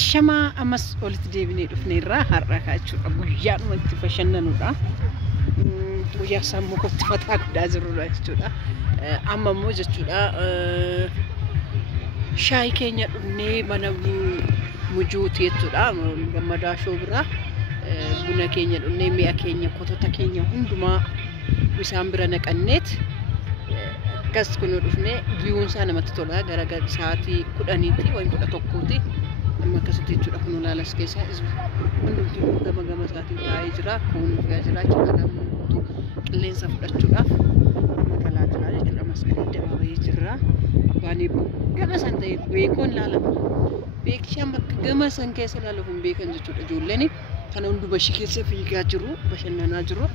Ashama amas olit deebinee dhufneerraa har'a kaa'achuudha guyyaadhuma itti bashannanudha. Guyyaa sammuu kootti mataa guddaa jirudha jechuudha. Amma immoo jechuudha shaayii keenya dhugnee mana mujuuti jechuudha. Gammadaa shoo biraa buna keenya dhugnee mi'a keenya kotota keenya hundumaa bisaan bira naqanneet akkas kun dhufnee biyyoon isaa namatti tola gara sa'aatii 10tti wayii 11tti. Amma akkasitti jechuudha kun ulaalas keessaa hundumtuu gama isaatiin taa'ee jira kun fiyaa jira jechuudha namoota qilleensa fudhachuudhaaf amma talaa jira jechuudha masqalii dabaabee jira baanii gama san ta'e beekoon laalama beekshaan bakka gama san keessa laaluuf hin beekan jechuudha ijoolleen kana hundu bashii keessa fiigaa jiru bashannanaa jiru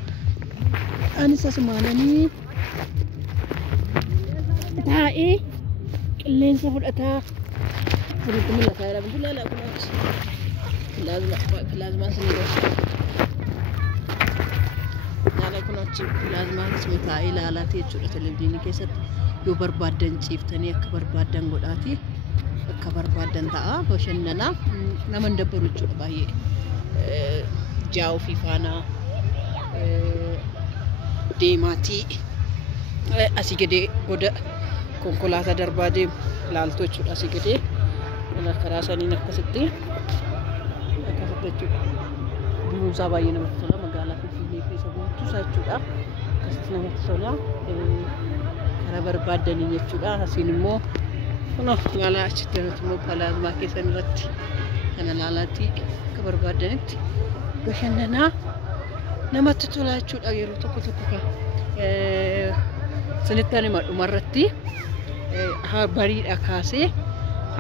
anis asumaananii taa'ee qilleensa fudhataa Untuk melakar dalam tu lah aku nak plasma sendiri. Kalau aku nak plasma semua ilalah tu cuma televisi ni kesat yo berbadan ciftani ak berbadan godati ak berbadan ta'a bashannana naman dabaru cuma bayi jauh fifana demati asigede goda konkolata darbade lalto cuma asigede Ana karaasanii akkasitti jechuudha. Biyyoonsaa baay'ee namatti tola magaalaa Finfinnee keessa guutuu jechuudha. Akkasitti namatti tola. Karaa barbaadanii jechuudha. Asiin immoo magaalaa achitti immoo palaazmaa keessan irratti kana laalaatti akka barbaadanitti bashannanaa namatti tola jechuudha. Yeroo tokko sinitti ani dhumarratti bariidha kaasee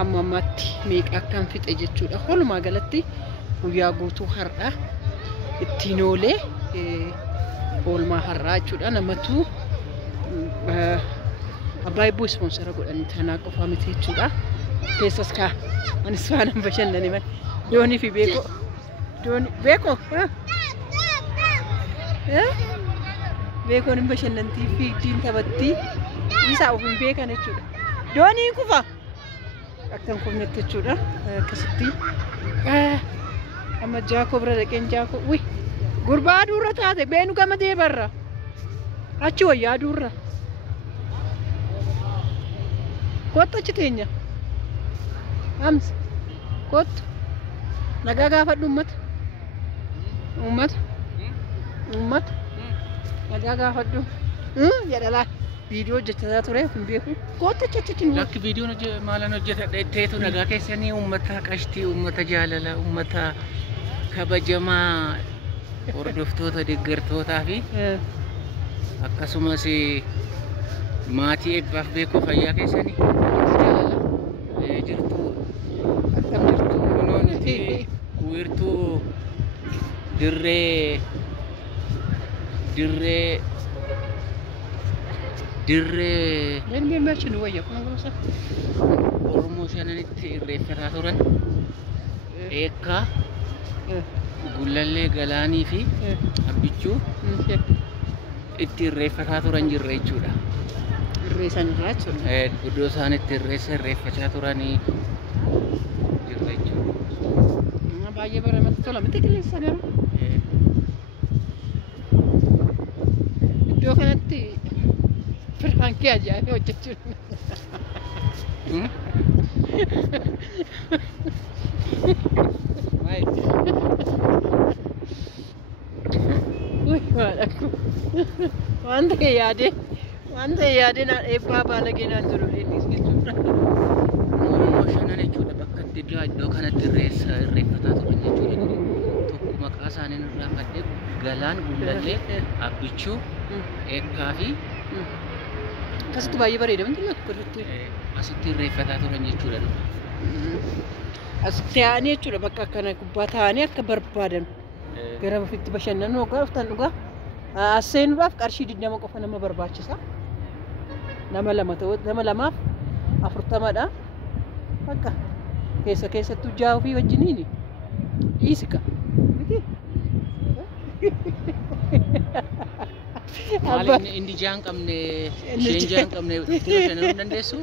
Amma matti meeqa akkam fixe jechuudha. Walumaa galatti guyyaa guutuu har'a ittiin oolee oolmaa har'aa jechuudha. Namatu abbaa ibboo ispoonsara godhanii tanaa qofaa miti jechuudha. Keessas kaa anis faanaan bashannanii malee doonii fi beekoo beekoo beekoon hin bashannantii fi diin taphattii isaa of hin beekan jechuudha. Dooniin kufa. Akkam kufnetti jechuudha akkasitti amma jaakoo bira dhaqeen jaakoo wi gurbaa duurra taate beenu gama deebarra achi wayyaa duurra kottu achi teenya amsa kottu nagaa gaafadhu ummata nagaa gaafadhu jedhalaa Video hojjechaa ture hin beeku kottu achi Lakki viidiyoon maalan hojjetadha itteetu nagaa keessanii uummata qashtii uummata jaalala uummata kabajamaa hordoftoota deeggartootaa fi akkasumas maatii eebbaaf beekuu fayyaa keessanii jaalala jirtu akkam jirtu kunoonti wiirtuu dirree Ini macam ni wajah, kau rasa? Promosi nanti referatoran, Eka, Gulalle Galani fi, Abicu, itu referatoran jirrecu dah. Resan racun. Kudosan itu referatoran ni jirrecu. Apa aja beramat tu lah, mesti kena sadar. Itu kan nanti. Perangkai aja, oh cucu. Baik. Wih, aku. Mante ya deh nak apa lagi nak turun ini gitu. Promosi nanti juga bakal tidak do karena referatoran juga. Tuh makasan ini rapat deh galan gulalle abicu ekafi. Kasih bayi baru dia mungkin aku tu. Asitti referatoran jechuudha. Asitti jechuudha bakka kana kubbataanii akka barbaadan gara ofitti bashannanuu gaaftan dhugaa seenuudhaaf qarshii 20 qofa nama barbaachisa. Nama lamaaf 40dha. Bakka keessattuu jaa'u fi wajjiniini dhiisika. Miti. Maal inni jaan qabne sheen jaan qabne itti bashannanuu dandeessu?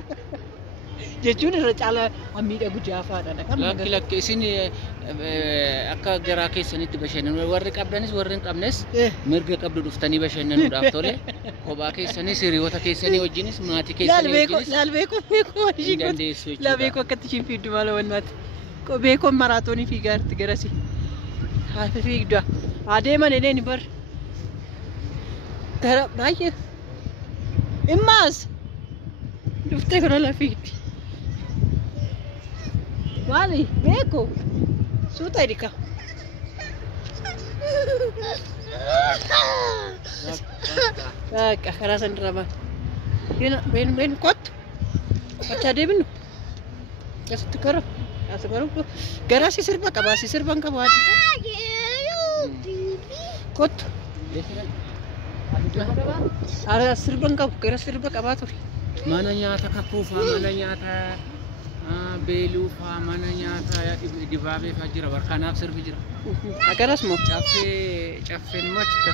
jechuun irra caala ammiidha guddaa Lakki lakki isin akka garaa keessanitti bashannanu warri qabdanis warri hin qabnes mirga qabdu dhuftanii bashannanuudhaaf tole kophaa keessanis hiriyoota keessanii wajjinis maatii keessanii wajjinis laal beekoo akkatti ishiin fiiddu maala wannaati beekoon maraatoonii fiigaarti garasi haati fiigdua adeeman edeen bar gara baay'ee immaas dhuftee kana la fiigdi maali beekoo suuta edika karaa san diraba ben kottu acha deebinu asitti kara asbaru gara sirba qaba sirban qaba kottu ara sirban qaba gara sirba qaba ture mana nyaata kakuufa mana nyaata beeluufa mana nyaata dibaabee fa jira barkanaaf sirbi jira agaras mo caffeen machta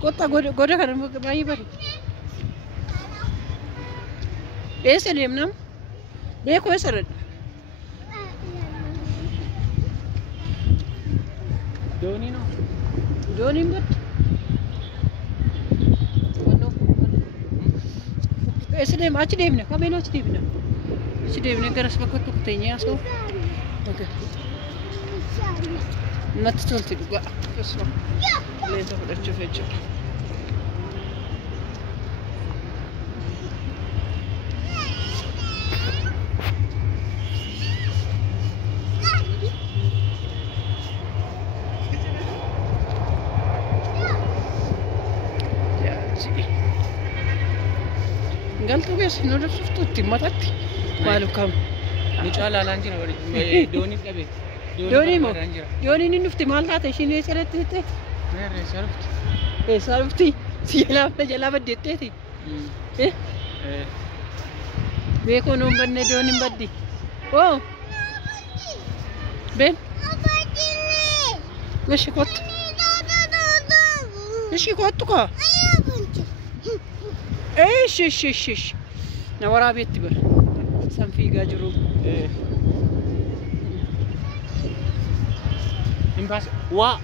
Kota goda kan bayi bari. Ese dem nam. Be ko sarat. Doni no. Doni mbot. Ese dem achi dem ne. Kabelo achi dem ne. Achi dem ne garas bakot to tenya so. Okay. Natti tolti dhugaa. Kesma. Leensa fudhachuuf jechuudha. Galtu keessa nu dabsuftuutti matatti maalu kam. Ni caalaa jira wali dooni dhabe. Dooni mo. Dooni ni nufti maal taate ishiin eessatti hitte? Meerre sarfti. Sarfti si jalaa baddeetteeti. Beekoo nuun banne dooni baddi. Oo. Ben. Meshi kottu. Meshi kottu kaa. Ish. Na waraabeetti bara. San fiigaa jiru. Impas wa.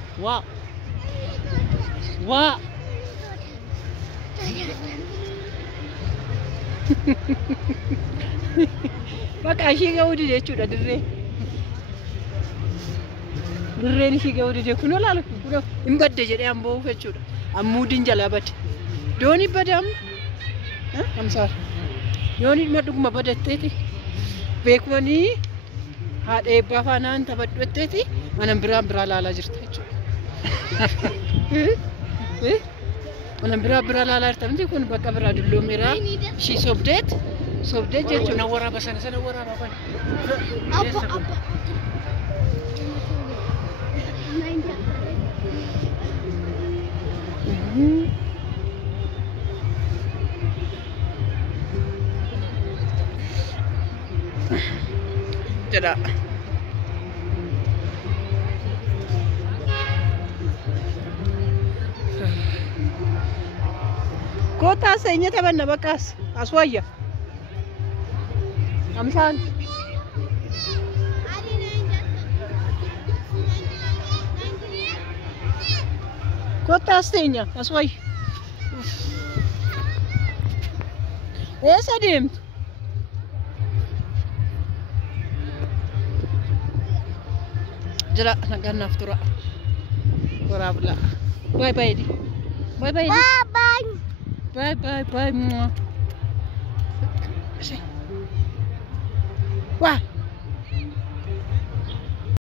Bakka ishee ga'uu dide jechuudha dirree. Dirreen ishee ga'uu dide kunoo laala kunoo hin badde jedhee amboo jechuudha. Ammuudiin jalaa badde. Dooni badam. Amsaar. Dooni madhuguma badatteeti. Beekumanii haadha eebbaa faanaan taphadhuetteeti manan biraa laalaa jirta jechuudha. Manan biraa laalaa jirta miti kun bakka biraa dulloomeera ishii sobdeet jechuudha. Na waraaba sana waraaba bani. Abba. Jada. Kota seenye tabanna bakkaas aswayya. Amsaan. Kota seenya aswayya. Eessa deemtu? Jira nagaan naaf tura. Waraabla. Bye. Bye. Wah.